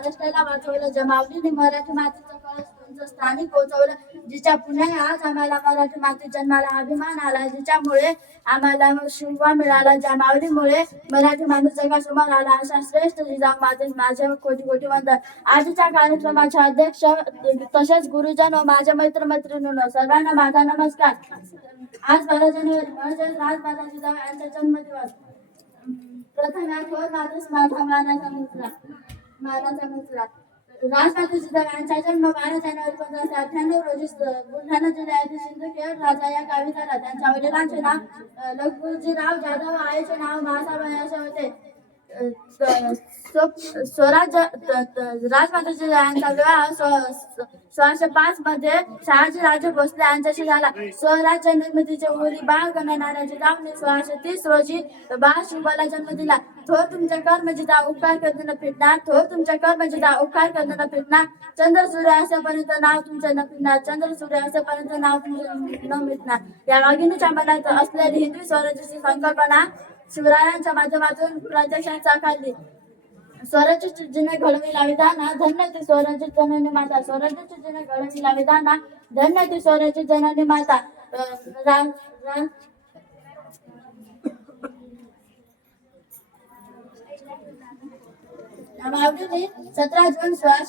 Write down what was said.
महाराष्ट्राला वाचवलं, ज्या माऊलीने मराठी मातीचं कळस तुमचं स्थानिक पोहोचवलं, जिच्या पुण्य आज आम्हाला मराठी माती जन्माला अभिमान आला, जिच्यामुळे आम्हाला शिवा मिळाला, ज्या माऊलीमुळे मराठी माणूस जगासमोर आला, अशा श्रेष्ठ जिजाऊ माझे कोटी कोटी वंदन. आजच्या कार्यक्रमाचे अध्यक्ष तसेच गुरुजन व माझ्या मैत्रिणींनो सर्वांना माझा नमस्कार. आज 12 जानेवारी म्हणजेच राजमाता जिजाऊ यांचा जन्मदिवस. प्रथम या थोर माणूस माझा मानाचा मुलगा. राजमाता जिजाऊ यांचा जन्म 12 जानेवारी 1598 रोजी बुलढाणा जिल्ह्यातील सिंदखेड राजा या गावी झाला. त्यांच्या वडिलांचे नाव लखुजीराव जाधव, आईचे नाव महासाबाई असे होते. राजमाता जिजाऊ यांचा विवाह 1605 मध्ये शहाजी राजे भोसले यांच्याशी झाला. स्वराज्य निर्मितीचे उरी बाळ गणनाऱ्या जिजाऊंनी 1630 रोजी बाळ शिवाला जन्म दिला. थोर तुमचे कर्म जिजाऊ उपकार करणे न फिटणार, थोर तुमचे कर्म जिजाऊ उपकार करणे न फिटणार. चंद्र सूर्य असेपर्यंत नाव तुमचे न फिटणार, चंद्र सूर्य असेपर्यंत नाव तुमचे न मिटणार. या वाघिणीच्या मनात असलेली हिंदवी स्वराज्याची संकल्पना शिवरायांच्या माध्यमातून प्रत्यक्षात साकारली. स्वराज्याची जिने घडविला विधाना धन्य ती स्वराज्य जननी माता, स्वराज्याची जिने घडविला विधाना धन्य ती स्वराज्य जननी माता. माऊलीने 17 जून 1600